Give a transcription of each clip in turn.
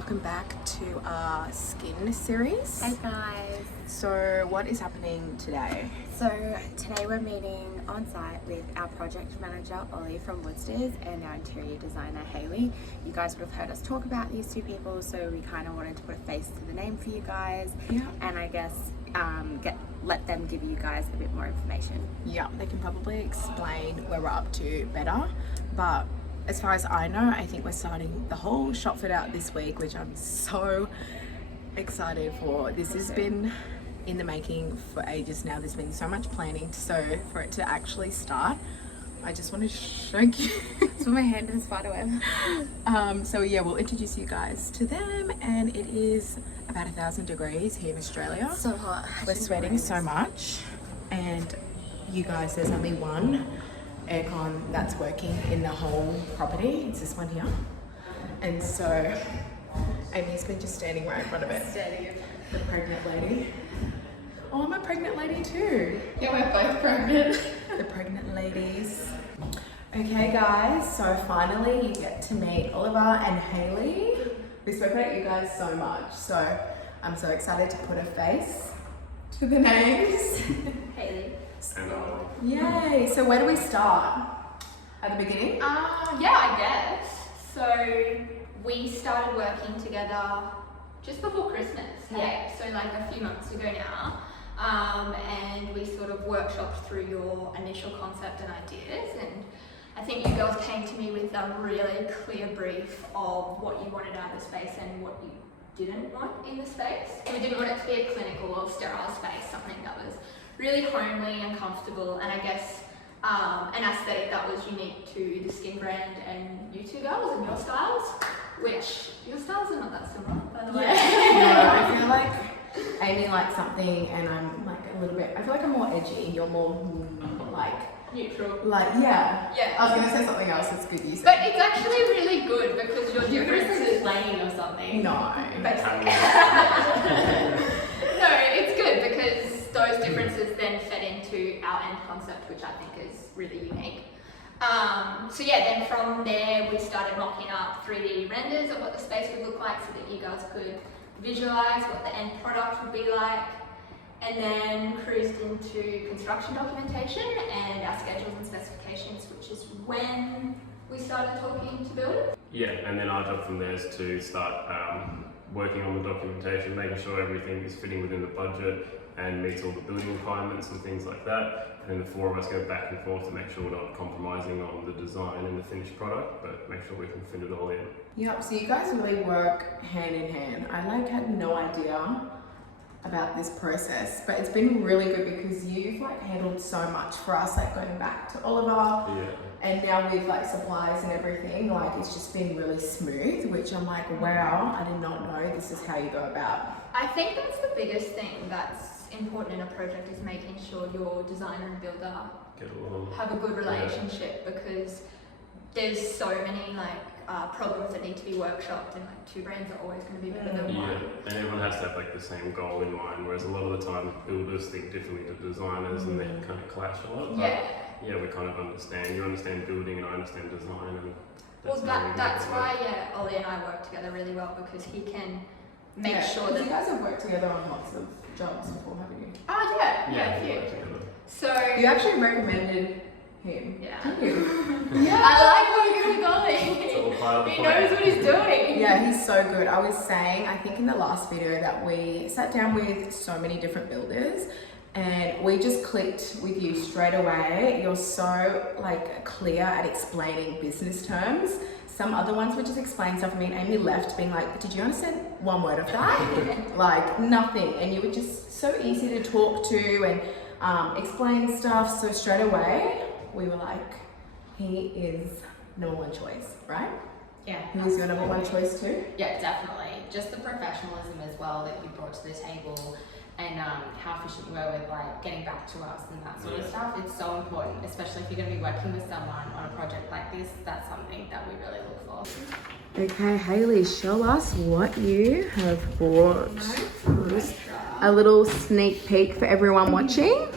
welcome back to our skin series. Hey guys. So what is happening today? So today we're meeting on site with our project manager Ollie from Woodsters and our interior designer Hayley. You guys would have heard us talk about these two people, so we kind of wanted to put a face to the name for you guys. Yeah. And I guess let them give you guys a bit more information. Yeah, they can probably explain where we're up to better, but as far as I know, I think we're starting the whole shop fit out this week, which I'm so excited for. This has been in the making for ages now. There's been so much planning, so for it to actually start, I just want to show you. So my hand in spider web. So yeah, we'll introduce you guys to them, and it is about 1,000 degrees here in Australia. So hot. We're sweating so much, and you guys, there's only one aircon that's working in the whole property. It's this one here, and so Amy's been just standing right in front of it. The pregnant lady. Oh, I'm a pregnant lady too. Yeah, we're both pregnant. The pregnant ladies. Okay guys, so finally you get to meet Oliver and Hayley. We spoke about you guys so much, so I'm so excited to put a face to the names. Hayley. Yay! So where do we start? At the beginning? Yeah, I guess. So we started working together just before Christmas. Yeah. So like a few months ago now. And we sort of workshopped through your initial concept and ideas, and I think you girls came to me with a really clear brief of what you wanted out of the space and what you didn't want in the space. We didn't want it to be a clinical or sterile space, something that was really homely and comfortable, and I guess an aesthetic that was unique to the skin brand and you two girls and your styles, which your styles are not that similar, by the way. Yeah, I feel like Amy likes something and I'm like a little bit, I feel like I'm more edgy, you're more like Neutral. yeah. Yeah. I was going to say something else, it's good you said. But it's actually really good because your differences. Lane or something. No. Basically. No, it's good because those differences then fed into our end concept, which I think is really unique. So yeah, then from there we started mocking up 3D renders of what the space would look like so that you guys could visualize what the end product would be like, and then cruised into construction documentation and our schedules and specifications, which is when we started talking to builders. Yeah, and then our job from there is to start working on the documentation, making sure everything is fitting within the budget and meets all the building requirements and things like that. And then the four of us go back and forth to make sure we're not compromising on the design and the finished product, but make sure we can fit it all in. Yep, so you guys really work hand in hand. I had no idea about this process, but it's been really good because you've handled so much for us, going back to Oliver. Yeah. And now with supplies and everything, it's just been really smooth, which I'm like, wow, I did not know this is how you go about. I think that's the biggest thing that's important in a project, is making sure your designer and builder Get along. have a good relationship, because there's so many problems that need to be workshopped, and two brains are always going to be better than Yeah, one. and everyone has to have the same goal in mind, whereas a lot of the time builders think differently to designers and they kind of clash a lot. Yeah. Yeah, we kind of understand. You understand building and I understand design, and Well, how we that's make it why work. Ollie and I work together really well, because he can make Yeah, sure 'cause that. you guys have worked together on lots of jobs before, haven't you? Oh yeah, a we few. work together. So You actually recommended him. Yeah. Didn't you? I like where you're It's all going. part of the He plan. knows what he's doing. Yeah, he's so good. I was saying, I think in the last video, that we sat down with so many different builders and we just clicked with you straight away. You're so clear at explaining business terms. Some other ones would just explain stuff. I mean, Amy left being like, did you understand one word of that? Nothing. And you were just so easy to talk to and explain stuff. So straight away, we were like, he is number one choice, right? Yeah. Who's your number one choice too? Yeah, definitely. Just the professionalism as well that you brought to the table, and how efficient you were with getting back to us and that sort of stuff. It's so important, especially if you're going to be working with someone on a project like this. That's something that we really look for. Okay, Hayley, show us what you have brought. A little sneak peek for everyone watching.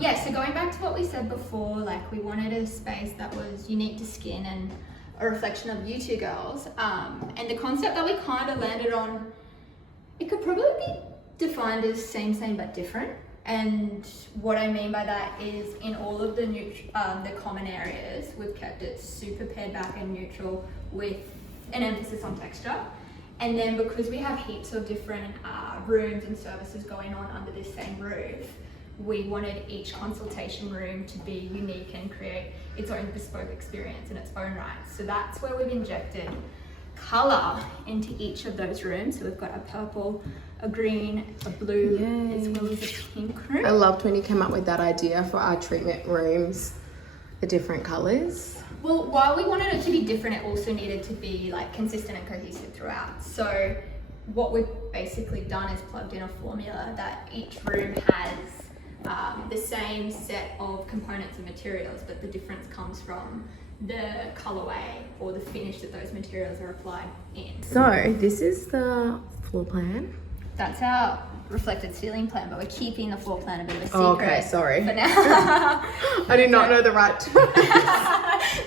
Yeah, so going back to what we said before, we wanted a space that was unique to skin and a reflection of you two girls. And the concept that we kind of landed on, it could probably be defined as same but different. And what I mean by that is in all of the common areas, we've kept it super pared back and neutral with an emphasis on texture. And then because we have heaps of different rooms and services going on under this same roof, we wanted each consultation room to be unique and create its own bespoke experience in its own right. So that's where we've injected colour into each of those rooms. So we've got a purple, a green, a blue, as well as a pink room. I loved when you came up with that idea for our treatment rooms, the different colours. Well, while we wanted it to be different, it also needed to be like consistent and cohesive throughout. So what we've basically done is plugged in a formula that each room has the same set of components and materials, but the difference comes from the colorway or the finish that those materials are applied in. So this is the floor plan. That's our reflected ceiling plan, but we're keeping the floor plan a bit of a secret. Oh, okay, sorry. For now. I did not know the right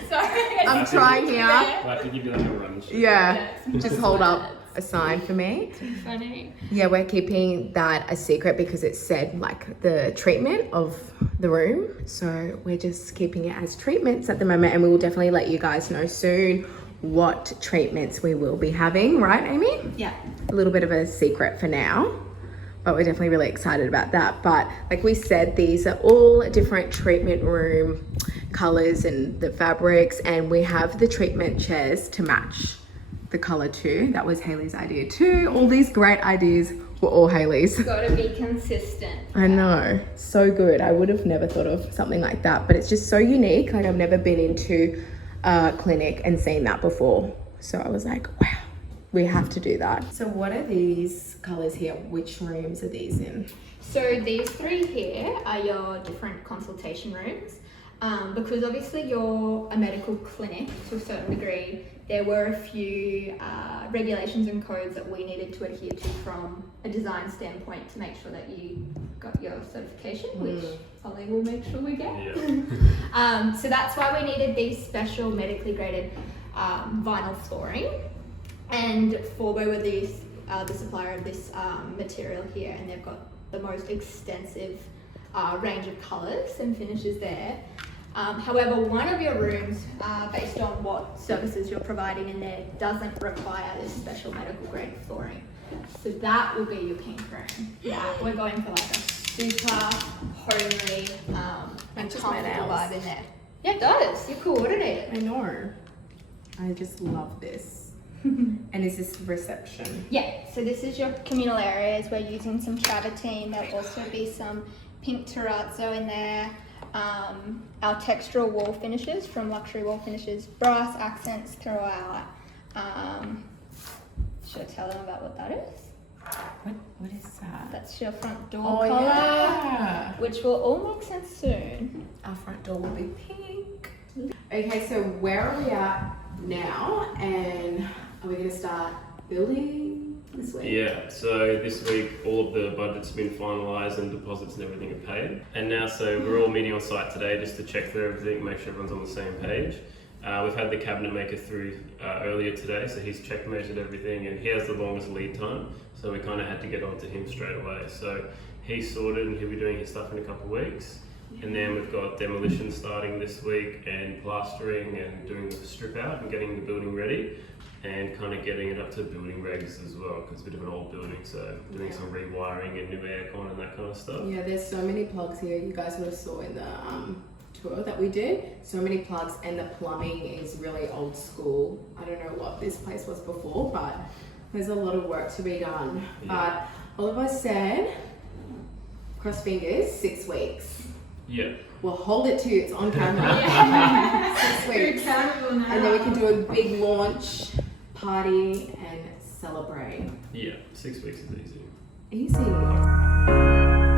Sorry. I'm trying here. We'll have to give you like a run sheet. Yeah, just hold up a sign for me. Too funny. Yeah, we're keeping that a secret because it said like the treatment of the room. So we're just keeping it as treatments at the moment, and we will definitely let you guys know soon what treatments we will be having, right, Amy? Yeah. A little bit of a secret for now, but we're definitely really excited about that. But like we said, these are all different treatment room colors and the fabrics, and we have the treatment chairs to match the color too. That was Hayley's idea too. All these great ideas were all Hayley's. Gotta be consistent. I know, so good. I would have never thought of something like that, but it's just so unique. Like I've never been into a clinic and seen that before. So I was like, wow, we have to do that. So what are these colors here? Which rooms are these in? So these three here are your different consultation rooms. Because obviously you're a medical clinic to a certain degree, there were a few regulations and codes that we needed to adhere to from a design standpoint to make sure that you got your certification, which Ollie will make sure we get. Yeah. So that's why we needed these special medically graded vinyl flooring. And Hembrow were the supplier of this material here, and they've got the most extensive range of colours and finishes there. However, one of your rooms, based on what services you're providing in there, doesn't require this special medical grade flooring. So that will be your pink room. Yeah, we're going for like a super homely and comfortable vibe in there. Yeah, it does. You're coordinated. I know. I just love this. And is this reception? Yeah, so this is your communal areas. We're using some travertine. There'll also be some pink terrazzo in there. Our textural wall finishes from Luxury Wall Finishes, brass accents throughout. Should I tell them about what that is? What is that? That's your front door Oh, color, yeah. which will all make sense soon. Our front door will be pink. Okay, so where are we at now? And are we gonna start building this week? Yeah, so this week all of the budgets have been finalised and deposits and everything are paid. And now, so we're all meeting on site today just to check through everything, make sure everyone's on the same page. We've had the cabinet maker through earlier today, so he's check measured everything, and he has the longest lead time, so we kind of had to get on to him straight away. So he's sorted and he'll be doing his stuff in a couple of weeks. And then we've got demolition starting this week, and plastering and doing the strip out and getting the building ready, and kind of getting it up to building regs as well, because it's a bit of an old building, so doing some rewiring and new aircon and that kind of stuff. Yeah, there's so many plugs here. You guys would have saw in the tour that we did. So many plugs, and the plumbing is really old school. I don't know what this place was before, but there's a lot of work to be done. Yeah. But Oliver said, cross fingers, 6 weeks. Yeah. We'll hold it to you, it's on camera. 6 weeks. And then we can do a big launch party and celebrate. Yeah, 6 weeks is easy. Easy.